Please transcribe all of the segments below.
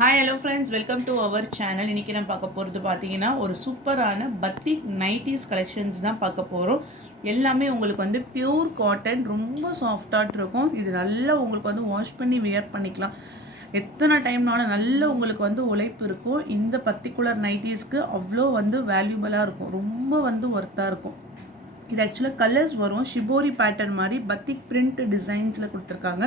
Hi hello friends, welcome to our channel. இன்றைக்கி நான் பார்க்க போகிறது பார்த்தீங்கன்னா ஒரு சூப்பரான பத்திக் நைட்டிஸ் கலெக்ஷன்ஸ் தான் பார்க்க போகிறோம். எல்லாமே உங்களுக்கு வந்து பியூர் காட்டன், ரொம்ப சாஃப்டாக இருக்கும். இது நல்லா உங்களுக்கு வந்து வாஷ் பண்ணி வியர் பண்ணிக்கலாம். எத்தனை டைம்னாலும் நல்ல உங்களுக்கு வந்து உழைப்பு இருக்கும். இந்த பர்டிகுலர் நைட்டிஸ்க்கு அவ்வளோ வந்து வேல்யூபலாக இருக்கும், ரொம்ப வந்து ஒர்த்தாக இருக்கும். இது ஆக்சுவலாக கலர்ஸ் வரும், ஷிபோரி பேட்டர்ன் மாதிரி பத்திக் பிரிண்ட் டிசைன்ஸில் கொடுத்துருக்காங்க.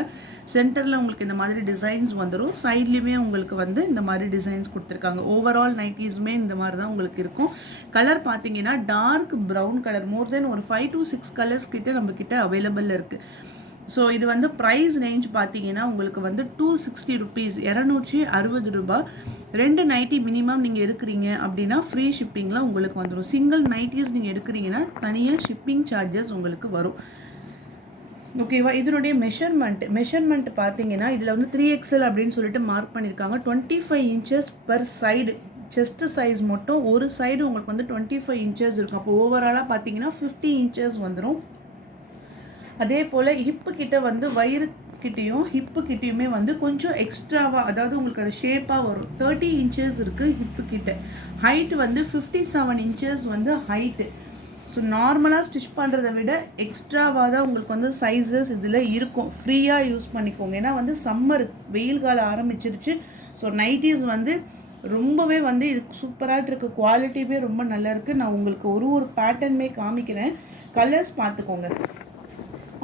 சென்டரில் உங்களுக்கு இந்த மாதிரி டிசைன்ஸ் வந்துடும், சைட்லேயுமே உங்களுக்கு வந்து இந்த மாதிரி டிசைன்ஸ் கொடுத்துருக்காங்க. ஓவரால் நைட்டிஸுமே இந்த மாதிரி தான் உங்களுக்கு இருக்கும். கலர் பார்த்தீங்கன்னா டார்க் ப்ரௌன் கலர், மோர் தென் ஒரு 5 to 6 கலர்ஸ் கிட்ட நம்மக்கிட்ட அவைலபிள் இருக்குது. ஸோ இது வந்து ப்ரைஸ் ரேஞ்ச் பார்த்தீங்கன்னா உங்களுக்கு வந்து 260 ருபீஸ், 260 ரூபாய். 2 நைட்டி மினிமம் நீங்கள் எடுக்கிறீங்க அப்படின்னா ஃப்ரீ ஷிப்பிங்கில் உங்களுக்கு வந்துடும். சிங்கிள் நைட்டிஸ் நீங்கள் எடுக்கிறீங்கன்னா தனியாக ஷிப்பிங் சார்ஜஸ் உங்களுக்கு வரும். ஓகேவா? இதனுடைய மெஷர்மெண்ட் பார்த்தீங்கன்னா இதில் வந்து 3XL அப்படின்னு சொல்லிட்டு மார்க் பண்ணியிருக்காங்க. 25 inches per side. Chest size மட்டும் ஒரு சைடு உங்களுக்கு வந்து 25 இன்ச்சஸ் இருக்கும். அப்போ ஓவராலாக பார்த்தீங்கன்னா 50 இன்ச்சஸ் வந்துடும். அதே போல் ஹிப்பு கிட்ட வந்து வயிறு கிட்டேயும் ஹிப்பு கிட்டேயுமே வந்து கொஞ்சம் எக்ஸ்ட்ராவாக, அதாவது உங்களுக்கு அது ஷேப்பாக வரும். 30 இன்ச்சஸ் இருக்குது ஹிப்பு கிட்ட. ஹைட்டு வந்து 57 இன்ச்சஸ் வந்து ஹைட்டு. ஸோ நார்மலாக ஸ்டிச் பண்ணுறதை விட எக்ஸ்ட்ராவாக தான் உங்களுக்கு வந்து சைஸஸ் இதில் இருக்கும். ஃப்ரீயாக யூஸ் பண்ணிக்கோங்க. ஏன்னா வந்து சம்மர், வெயில் காலம் ஆரம்பிச்சிருச்சு. ஸோ நைட்டிஸ் வந்து ரொம்பவே வந்து இது சூப்பராக இருக்குது. குவாலிட்டியுமே ரொம்ப நல்லா இருக்குது. நான் உங்களுக்கு ஒரு பேட்டர்னுமே காமிக்கிறேன், கலர்ஸ் பார்த்துக்கோங்க.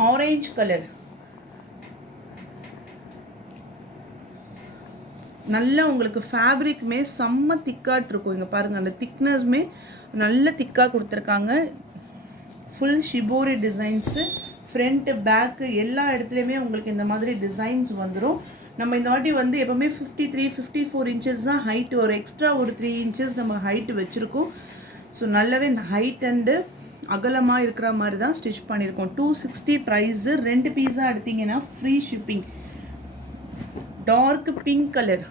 ஆரஞ்சு கலர் நல்லா உங்களுக்கு ஃபேப்ரிக்குமே செம்ம திக்காக இருக்கும். இங்கே பாருங்கள், அந்த திக்னஸ்மே நல்ல திக்காக கொடுத்துருக்காங்க. Full shibori designs, front back எல்லா இடத்துலையுமே உங்களுக்கு இந்த மாதிரி டிசைன்ஸ் வந்துடும். நம்ம இந்த வாட்டி வந்து எப்போவுமே 53 54 இன்ச்சஸ் தான் ஹைட்டு வரும். எக்ஸ்ட்ரா ஒரு 3 இன்ச்சஸ் நம்ம ஹைட்டு வச்சுருக்கோம். ஸோ நல்லாவே ஹைட் அண்டு அகலமாக இருக்கிற மாதிரி தான் ஸ்டிச் பண்ணியிருக்கோம். 260 ப்ரைஸு. 2 பீஸாக எடுத்திங்கன்னா free shipping. Dark pink colour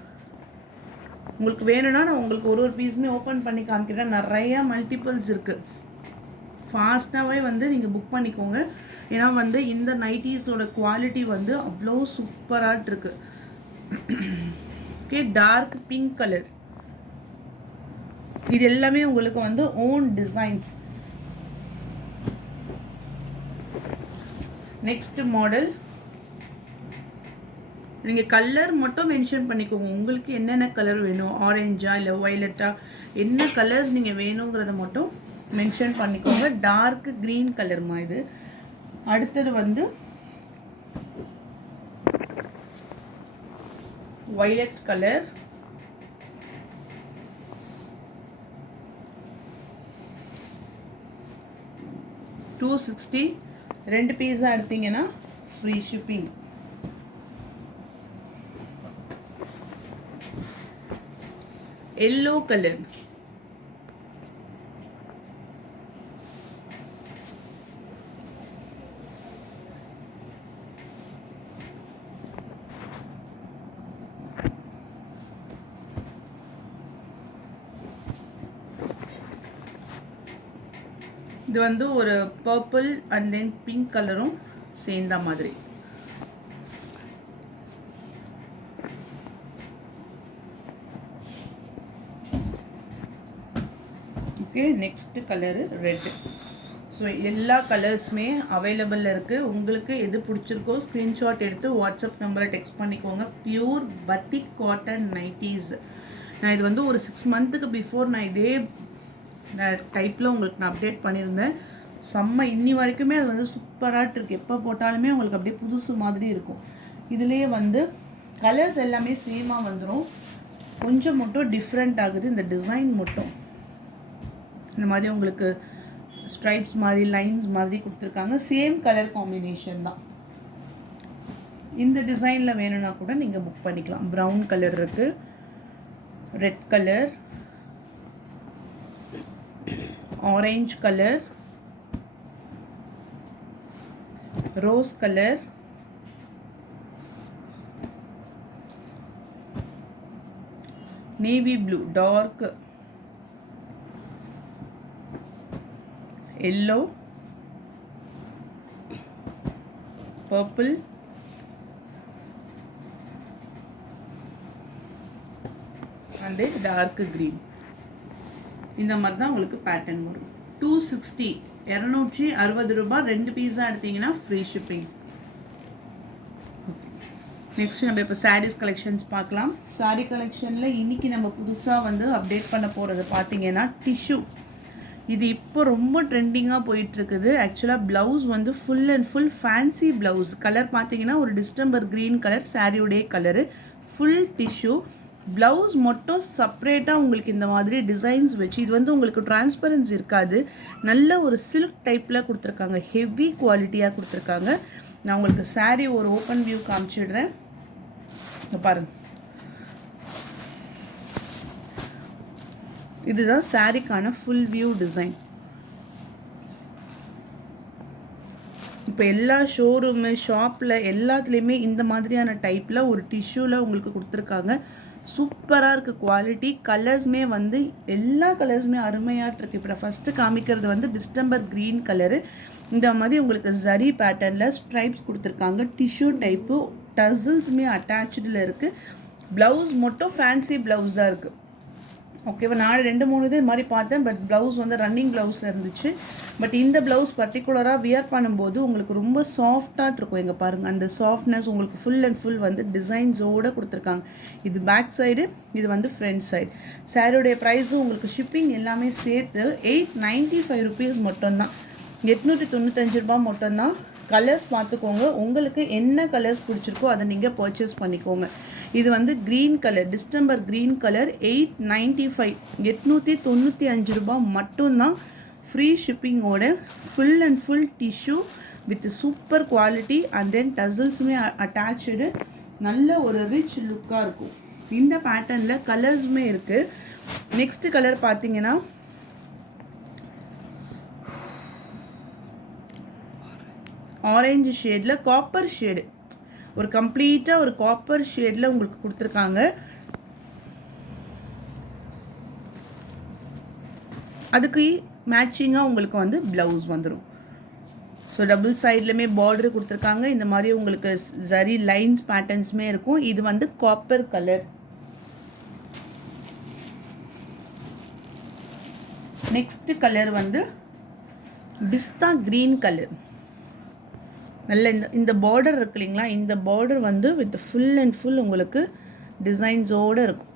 உங்களுக்கு வேணும்னா நான் உங்களுக்கு ஒரு பீஸுமே ஓப்பன் பண்ணி காமிக்கிறேன். நிறையா மல்டிபிள்ஸ் இருக்குது. ஃபாஸ்ட்டாகவே வந்து நீங்கள் புக் பண்ணிக்கோங்க. ஏன்னா வந்து இந்த நைட்டிஸோட குவாலிட்டி வந்து அவ்வளோ சூப்பராக இருக்குது. Okay, dark pink colour. இது எல்லாமே உங்களுக்கு வந்து ஓன் டிசைன்ஸ். நெக்ஸ்ட் மாடல், நீங்கள் கலர் மட்டும் மென்ஷன் பண்ணிக்கோங்க. உங்களுக்கு என்னென்ன கலர் வேணும், ஆரஞ்சா இல்லை வயலட்டா, என்ன கலர்ஸ் நீங்கள் வேணுங்கிறத மட்டும் மென்ஷன் பண்ணிக்கோங்க. டார்க் க்ரீன் கலர்மா இது. அடுத்தது வந்து வயலட் கலர். $260. 2 பீஸாக எடுத்தீங்கன்னா ஃப்ரீ ஷிப்பிங். Yellow colour. இது வந்து ஒரு பர்பிள் அண்ட் தென் பிங்க் கலரும் சேர்ந்த மாதிரி. Okay, next colour red. So எல்லா கலர்ஸுமே அவைலபிளில் இருக்குது. உங்களுக்கு எது பிடிச்சிருக்கோ ஸ்க்ரீன்ஷாட் எடுத்து வாட்ஸ்அப் நம்பரை டெக்ஸ்ட் பண்ணிக்கோங்க. Pure batik cotton nighties. நான் இது வந்து ஒரு 6 மந்த்துக்கு பிஃபோர் நான் இதே டைப்பில் உங்களுக்கு நான் அப்டேட் பண்ணியிருந்தேன். செம்ம, இன்னி வரைக்குமே அது வந்து சூப்பராக இருக்குது. எப்போ போட்டாலுமே உங்களுக்கு அப்படியே புதுசு மாதிரி இருக்கும். இதுலேயே வந்து கலர்ஸ் எல்லாமே சேமாக வந்துடும். கொஞ்சம் மட்டும் டிஃப்ரெண்ட் ஆகுது, இந்த டிசைன் மட்டும் இந்த மாதிரி உங்களுக்கு ஸ்ட்ரைப்ஸ் மாதிரி லைன்ஸ் மாதிரி கொடுத்துருக்காங்க. சேம் கலர் காம்பினேஷன் தான். இந்த டிசைனில் வேணும்னா கூட நீங்கள் புக் பண்ணிக்கலாம். ப்ரௌன் கலர் இருக்குது, red colour, orange colour, rose colour, navy blue, dark yellow, purple, and then dark green. இந்த மாதிரி தான் உங்களுக்கு பேட்டர்ன் வரும். 260 260 ரூபாய். 2 பீஸாக எடுத்தீங்கன்னா ஃப்ரீ ஷிப்பிங். நெக்ஸ்ட் நம்ம இப்போ சாரீஸ் கலெக்ஷன்ஸ் பார்க்கலாம். சாரீ கலெக்ஷனில் இன்றைக்கி நம்ம புதுசாக வந்து அப்டேட் பண்ண போகிறது பார்த்தீங்கன்னா டிஷ்யூ. இது இப்போ ரொம்ப ட்ரெண்டிங்காக போயிட்டுருக்குது. ஆக்சுவலாக ப்ளவுஸ் வந்து full and full fancy blouse. Colour பார்த்தீங்கன்னா ஒரு டிஸ்டம்பர் க்ரீன் கலர், சாரியோடைய கலரு, ஃபுல் டிஷ்யூ. ப்ளவுஸ் மட்டும் செப்ரேட்டாக உங்களுக்கு இந்த மாதிரி டிசைன்ஸ் வச்சு, இது வந்து உங்களுக்கு டிரான்ஸ்பரன்சி இருக்காது, நல்ல ஒரு சில்க் டைப்பில் கொடுத்துருக்காங்க, ஹெவி குவாலிட்டியாக கொடுத்துருக்காங்க. நான் உங்களுக்கு சாரீ ஒரு ஓப்பன் வியூ காமிச்சிடுறேன். பாருங்க, இதுதான் சாரிக்கான ஃபுல் வியூ டிசைன். இப்போ எல்லா ஷோரூமு ஷாப்பில் எல்லாத்துலேயுமே இந்த மாதிரியான டைப்பில் ஒரு டிஷ்யூவில் உங்களுக்கு கொடுத்துருக்காங்க. சூப்பராக இருக்குது குவாலிட்டி. கலர்ஸுமே வந்து எல்லா கலர்ஸுமே அருமையாக இருக்குது. இப்போ நான் ஃபஸ்ட்டு காமிக்கிறது வந்து டிஸ்டம்பர் க்ரீன் கலரு. இந்த மாதிரி உங்களுக்கு ஜரி பேட்டர்னில் ஸ்ட்ரைப்ஸ் கொடுத்துருக்காங்க. டிஷ்யூ டைப்பு, டசல்ஸுமே அட்டாச்சில் இருக்குது. ப்ளவுஸ் மட்டும் ஃபேன்சி ப்ளவுஸாக இருக்குது. ஓகேவா, நான் 2-3 இது மாதிரி பார்த்தேன். பட் ப்ளவுஸ் வந்து ரன்னிங் ப்ளவுஸில் இருந்துச்சு. பட் இந்த ப்ளவுஸ் பர்டிகுலராக வியர் பண்ணும்போது உங்களுக்கு ரொம்ப சாஃப்டாக இருக்கும். எங்கே பாருங்கள், அந்த சாஃப்ட்னஸ் உங்களுக்கு ஃபுல் அண்ட் ஃபுல் வந்து டிசைன்ஸோடு கொடுத்துருக்காங்க. இது பேக் சைடு, இது வந்து ஃப்ரண்ட் சைடு. சாரியோடைய ப்ரைஸும் உங்களுக்கு ஷிப்பிங் எல்லாமே சேர்த்து 895 ருபீஸ் மட்டும்தான். 895 ரூபா மட்டும்தான். கலர்ஸ் பார்த்துக்கோங்க, உங்களுக்கு என்ன கலர்ஸ் பிடிச்சிருக்கோ அதை நீங்கள் பர்ச்சேஸ் பண்ணிக்கோங்க. இது வந்து green colour, distemper green colour, 895 895 ரூபா மட்டும்தான். ஃப்ரீ ஷிப்பிங்கோட full and full tissue with super quality and then டசல்ஸுமே அட்டாச்சு. நல்ல ஒரு ரிச் லுக்காக இருக்கும். இந்த பேட்டர்னில் கலர்ஸுமே இருக்குது. நெக்ஸ்ட் கலர் பார்த்தீங்கன்னா ஆரஞ்சு ஷேடில் காப்பர் ஷேடு, ஒரு கம்ப்ளீட்டாக ஒரு காப்பர் ஷேடில் உங்களுக்கு கொடுத்துருக்காங்க. அதுக்கு மேட்சிங்காக உங்களுக்கு வந்து ப்ளவுஸ் வந்துடும். ஸோ டபுள் சைட்லையுமே பார்டரு கொடுத்துருக்காங்க. இந்த மாதிரி உங்களுக்கு ஜரி லைன்ஸ் பேட்டர்ன்ஸுமே இருக்கும். இது வந்து காப்பர் கலர். நெக்ஸ்ட் கலர் வந்து பிஸ்தா க்ரீன் கலர். நல்ல இந்த பார்டர் இருக்கு இல்லைங்களா, இந்த பார்டர் வந்து வித் ஃபுல் அண்ட் ஃபுல் உங்களுக்கு டிசைன்ஸோடு இருக்கும்.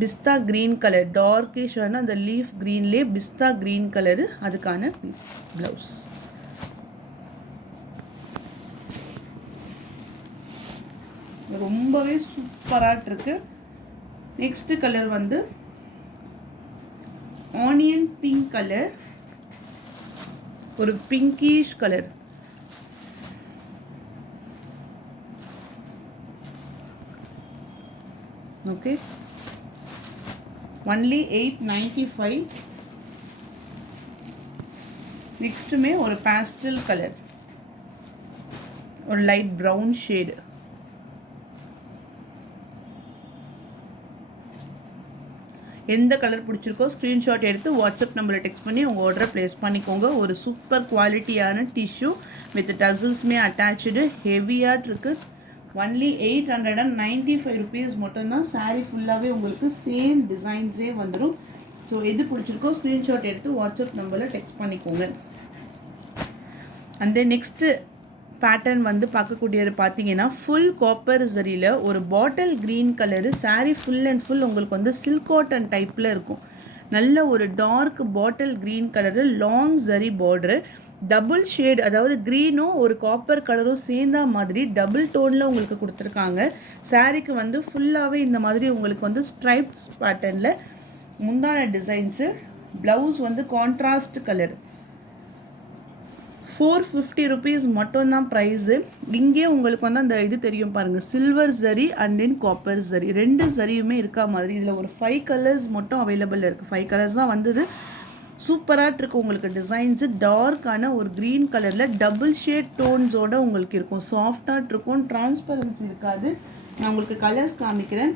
பிஸ்தா க்ரீன் கலர், டார்க்கிஷ் வந்து அந்த லீஃப் க்ரீன்லேயே பிஸ்தா க்ரீன் கலரு, அதுக்கான ப்ளவுஸ். ரொம்பவே சூப்பராக இருக்கு. நெக்ஸ்ட் கலர் வந்து ஆனியன் பிங்க் கலர், ஒரு பிங்கிஷ் கலர். Okay, only 895. நெக்ஸ்ட்டுமே ஒரு பேஸ்டல் கலர், ஒரு லைட் ப்ரௌன் ஷேடு. எந்த கலர் பிடிச்சிருக்கோ ஸ்க்ரீன்ஷாட் எடுத்து வாட்ஸ்அப் நம்பரில் டெக்ஸ்ட் பண்ணி உங்கள் ஆர்டரை ப்ளேஸ் பண்ணிக்கோங்க. ஒரு சூப்பர் குவாலிட்டியான டிஷ்யூ வித் டசல்ஸுமே அட்டாச்சு, ஹெவியாக இருக்குது. ஒன்லி 895 ருபீஸ் மட்டும்தான். சாரீ ஃபுல்லாகவே உங்களுக்கு சேம் டிசைன்ஸே வந்துடும். ஸோ எது பிடிச்சிருக்கோ ஸ்க்ரீன்ஷாட் எடுத்து வாட்ஸ்அப் நம்பரில் டெக்ஸ்ட் பண்ணிக்கோங்க. அந்த நெக்ஸ்ட்டு பேட்டர்ன் வந்து பார்க்கக்கூடியது பார்த்தீங்கன்னா ஃபுல் காப்பர் சரியில் ஒரு bottle green colour. Sari full and full உங்களுக்கு வந்து சில்க் காட்டன் டைப்பில் இருக்கும். நல்ல ஒரு dark bottle green colour, long zari border, double shade, அதாவது க்ரீனும் ஒரு காப்பர் கலரும் சேர்ந்தா மாதிரி டபுள் டோனில் உங்களுக்கு கொடுத்துருக்காங்க. சாரீக்கு வந்து ஃபுல்லாகவே இந்த மாதிரி உங்களுக்கு வந்து ஸ்ட்ரைப்ஸ் பேட்டர்னில் முந்தான டிசைன்ஸு. ப்ளவுஸ் வந்து கான்ட்ராஸ்ட் கலர். 450 ருபீஸ் மட்டும்தான் ப்ரைஸு. இங்கே உங்களுக்கு வந்து அந்த இது தெரியும் பாருங்கள், silver zari and then copper zari, 2 ஜரியுமே இருக்கா மாதிரி. இதில் ஒரு 5 கலர்ஸ் மட்டும் அவைலபிள் இருக்குது. 5 கலர்ஸ் தான் வந்தது. சூப்பராக இருக்குது உங்களுக்கு டிசைன்ஸு. டார்க்கான ஒரு க்ரீன் கலரில் டபுள் ஷேட் டோன்ஸோடு உங்களுக்கு இருக்கும். சாஃப்டாக இருக்கும், டிரான்ஸ்பரன்சி இருக்காது. நான் உங்களுக்கு கலர்ஸ் காமிக்கிறேன்.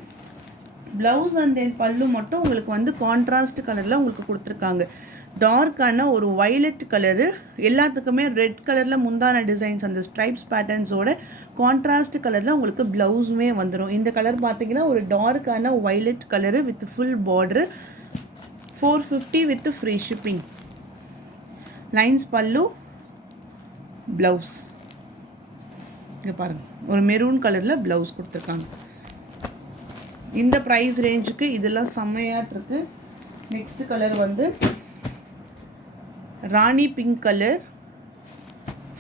ப்ளவுஸ் அண்ட் தென் பல்லு மட்டும் உங்களுக்கு வந்து கான்ட்ராஸ்ட் கலரில் உங்களுக்கு கொடுத்துருக்காங்க. டார்க்கான ஒரு வைலட் கலரு, எல்லாத்துக்குமே ரெட் கலரில் முந்தான டிசைன்ஸ் அந்த ஸ்ட்ரைப்ஸ் பேட்டர்ன்ஸோட கான்ட்ராஸ்ட் கலரில் உங்களுக்கு ப்ளவுஸுமே வந்துடும். இந்த கலர் பார்த்தீங்கன்னா ஒரு டார்க்கான violet colour with full border, 450 with free shipping. Lines பல்லு, ப்ளவுஸ் இங்கே பாருங்கள், ஒரு மெரூன் கலரில் ப்ளவுஸ் கொடுத்துருக்காங்க. இந்த ப்ரைஸ் ரேஞ்சுக்கு இதெல்லாம் செம்மையாட்டிருக்கு. நெக்ஸ்ட் கலர் வந்து ராணி பிங்க் கலர்,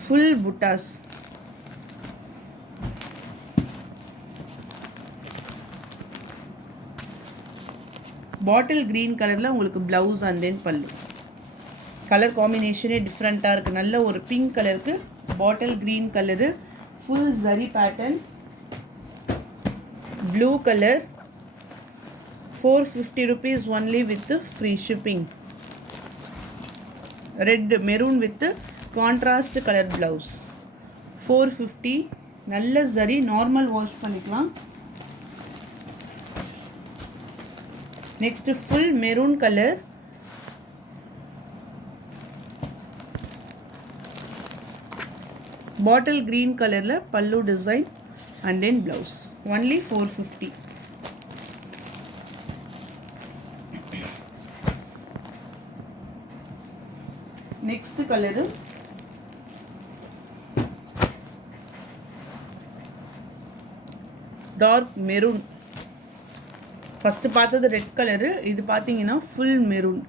ஃபுல் புட்டாஸ். பாட்டில் க்ரீன் கலரில் உங்களுக்கு ப்ளவுஸ் அண்ட் தென் பல்லு. கலர் காம்பினேஷனே டிஃப்ரெண்ட்டாக இருக்குது. நல்ல ஒரு பிங்க் கலருக்கு பாட்டில் green colour, full zari pattern, blue colour, 450 rupees only with free shipping. Red maroon with contrast color blouse, 450. நல்ல zari, normal wash பண்ணிக்கலாம். Next full maroon color, bottle green color la pallu design and then blouse, only 450. Next color dark maroon. First பார்த்தது red colour, இது பார்த்தீங்கன்னா full maroon,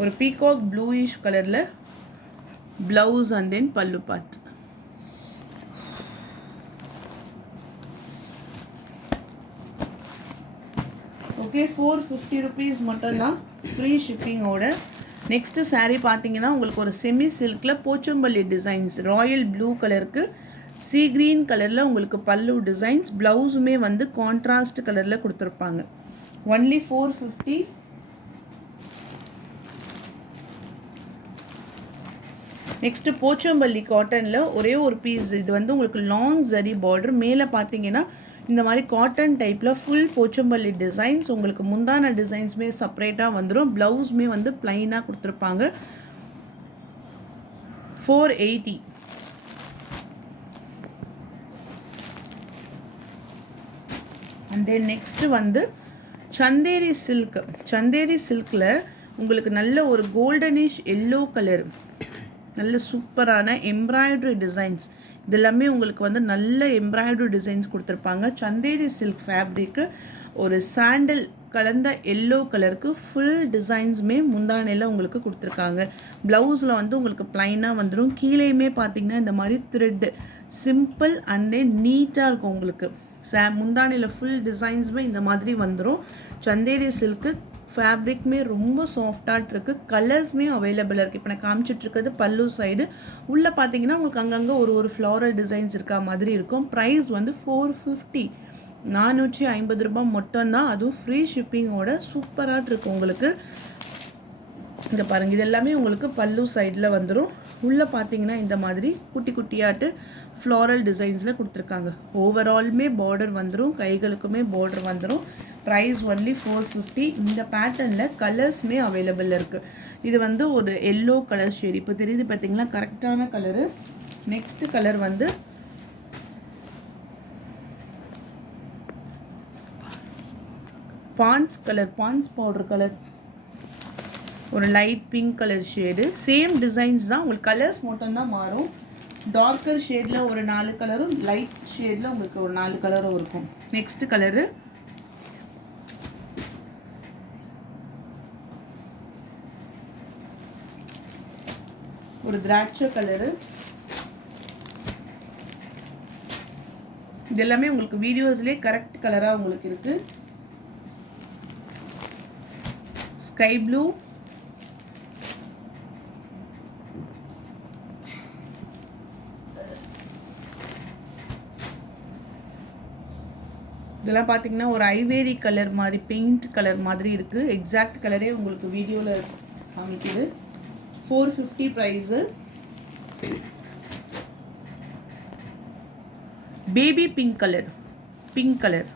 ஒரு peacock blueish கலரில் blouse and then பல்லு part. Okay, 450 rupees மட்டும்தான் free ஷிப்பிங்கோட. Next sari பார்த்தீங்கன்னா உங்களுக்கு ஒரு செமி சில்கில் போச்சம்பள்ளி டிசைன்ஸ், ராயல் ப்ளூ கலருக்கு சீ க்ரீன் கலரில் உங்களுக்கு பல்லு டிசைன்ஸ், ப்ளவுஸுமே வந்து கான்ட்ராஸ்ட் கலரில் கொடுத்துருப்பாங்க. ஒன்லி 450. நெக்ஸ்ட்டு போச்சம்பள்ளி காட்டனில் ஒரே ஒரு பீஸ், இது வந்து உங்களுக்கு லாங் ஜரி பார்டர், மேலே பார்த்தீங்கன்னா இந்த மாதிரி காட்டன் டைப்பில் ஃபுல் போச்சம்பள்ளி டிசைன்ஸ், உங்களுக்கு முந்தான டிசைன்ஸுமே செப்பரேட்டாக வந்துடும், ப்ளவுஸுமே வந்து ப்ளைனாக கொடுத்துருப்பாங்க. 480. அண்ட் தென் நெக்ஸ்ட்டு வந்து சந்தேரி சில்க். சந்தேரி சில்கில் உங்களுக்கு நல்ல ஒரு கோல்டனிஷ் எல்லோ கலர், நல்ல சூப்பரான எம்ப்ராய்டரி டிசைன்ஸ், இதெல்லாமே உங்களுக்கு வந்து நல்ல எம்ப்ராய்டரி டிசைன்ஸ் கொடுத்துருப்பாங்க. சந்தேரி சில்க் ஃபேப்ரிக்கு ஒரு சாண்டல் கலந்த எல்லோ கலருக்கு ஃபுல் டிசைன்ஸுமே முந்தானையில் உங்களுக்கு கொடுத்துருக்காங்க. ப்ளவுஸில் வந்து உங்களுக்கு ப்ளைனாக வந்துடும், கீழேயுமே பார்த்தீங்கன்னா இந்த மாதிரி த்ரெட்டு சிம்பிள் அண்ட் தென் நீட்டாக இருக்கும் உங்களுக்கு. முந்தானையில் ஃபுல் டிசைன்ஸுமே இந்த மாதிரி வந்துடும். சந்தேரி சில்க்கு ஃபேப்ரிக்மே ரொம்ப சாஃப்டாக இருக்குது, கலர்ஸுமே அவைலபிளாக இருக்குது. இப்போ நான் காமிச்சிட்ருக்கிறது பல்லு சைடு, உள்ளே பார்த்தீங்கன்னா உங்களுக்கு அங்கங்கே ஒரு ஃப்ளாரல் டிசைன்ஸ் இருக்கா மாதிரி இருக்கும். ப்ரைஸ் வந்து 450, 450 ரூபாய் மட்டும்தான், அதுவும் ஃப்ரீ ஷிப்பிங்கோட. சூப்பராக இருக்கும் உங்களுக்கு. இங்கே பாருங்கள், இது எல்லாமே உங்களுக்கு பல்லு சைடில் வந்துடும். உள்ளே பார்த்தீங்கன்னா இந்த மாதிரி குட்டி குட்டியாட்டு ஃப்ளாரல் டிசைன்ஸில் கொடுத்துருக்காங்க. ஓவராலுமே பார்டர் வந்துடும், கைகளுக்குமே பார்டர் வந்துடும். Price only 450. இந்த பேட்டர்னில் கலர்ஸுமே அவைலபிள் இருக்குது. இது வந்து ஒரு எல்லோ கலர் ஷேட், இப்போ தெரியுது பார்த்தீங்களா, கரெக்டான கலரு. நெக்ஸ்ட்டு கலர் வந்து பான்ஸ் கலர், பான்ஸ் பவுடர் கலர், ஒரு light pink colour shade. Same designs தான், உங்களுக்கு கலர்ஸ் மட்டும்தான் மாறும். டார்க்கர் ஷேடில் ஒரு 4 கலரும், லைட் ஷேடில் உங்களுக்கு ஒரு 4 கலரும் இருக்கும். நெக்ஸ்ட் கலரு ஒரு திராட்சை கலரு. இது எல்லாமே உங்களுக்கு வீடியோஸ்லேயே கரெக்ட் கலராக உங்களுக்கு இருக்குது. ஸ்கை ப்ளூ, இதெல்லாம் பார்த்தீங்கன்னா ஒரு ஐவேரி கலர் மாதிரி, பெயிண்ட் கலர் மாதிரி இருக்குது. எக்ஸாக்ட் கலரே உங்களுக்கு வீடியோவில் காமிக்குது. 450 price. Baby pink colour, pink colour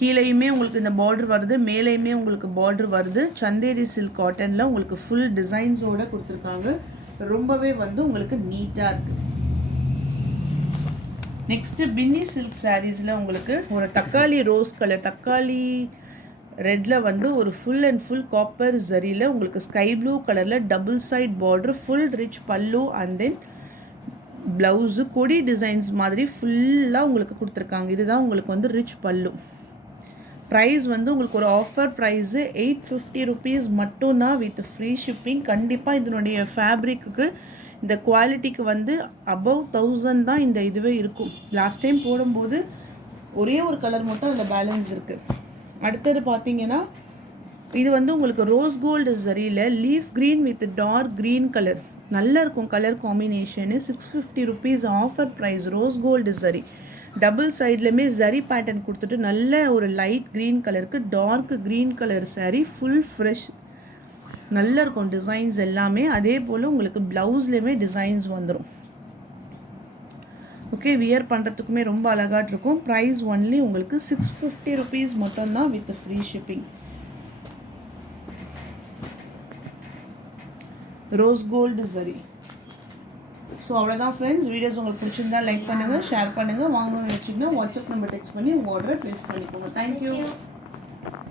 கீழேயுமே உங்களுக்கு இந்த பார்டர் வருது, மேலேயுமே உங்களுக்கு பார்டர் வருது. சந்தேரி சில்க் காட்டனில் உங்களுக்கு ஃபுல் டிசைன்ஸோடு கொடுத்துருக்காங்க. ரொம்பவே வந்து உங்களுக்கு நீட்டாக இருக்குது. நெக்ஸ்ட்டு பின்னி சில்க் சாரீஸில் உங்களுக்கு ஒரு தக்காளி ரோஸ் கலர், தக்காளி ரெட்டில் வந்து ஒரு ஃபுல் அண்ட் ஃபுல் காப்பர் ஜரியில் உங்களுக்கு ஸ்கை ப்ளூ கலரில் double side border, full rich pallu and then blouse கொடி டிசைன்ஸ் மாதிரி ஃபுல்லாக உங்களுக்கு கொடுத்துருக்காங்க. இதுதான் உங்களுக்கு வந்து ரிச் பல்லு. ப்ரைஸ் வந்து உங்களுக்கு ஒரு ஆஃபர் ப்ரைஸு 850 rupees மட்டும்தான் வித் ஃப்ரீ ஷிப்பிங். கண்டிப்பாக இதனுடைய ஃபேப்ரிக்கு இந்த குவாலிட்டிக்கு வந்து அபவ் 1000 தான் இந்த இதுவே இருக்கும். லாஸ்ட் டைம் போடும்போது ஒரே ஒரு கலர் மட்டும் அதில் பேலன்ஸ் இருக்குது. அடுத்தது பார்த்தீங்கன்னா இது வந்து உங்களுக்கு ரோஸ் கோல்டு சரியில் leaf green with dark green colour நல்லா இருக்கும். Colour combination 650 rupees offer price. Rose gold sari double சைட்லையுமே ஜரி பேட்டர்ன் கொடுத்துட்டு நல்ல ஒரு லைட் க்ரீன் கலருக்கு dark green colour sari, full fresh நல்லா இருக்கும் டிசைன்ஸ் எல்லாமே. அதே போல் உங்களுக்கு ப்ளவுஸ்லேயுமே டிசைன்ஸ் வந்துடும். ஓகே, வியர் பண்ணுறதுக்குமே ரொம்ப அழகாக இருக்கும். ப்ரைஸ் ஒன்லி உங்களுக்கு 650 rupees மட்டும்தான் with free shipping. Rose gold sari. So அவ்வளோதான் ஃப்ரெண்ட்ஸ். வீடியோஸ் உங்களுக்கு பிடிச்சிருந்தா லைக் பண்ணுங்கள், ஷேர் பண்ணுங்கள். வாங்கணும்னு வச்சிங்கன்னா வாட்ஸ்அப் நம்பர் டெக்ஸ்ட் பண்ணி உங்கள் ஆர்டரை ப்ளேஸ் பண்ணிக்கோங்க. தேங்க்யூ.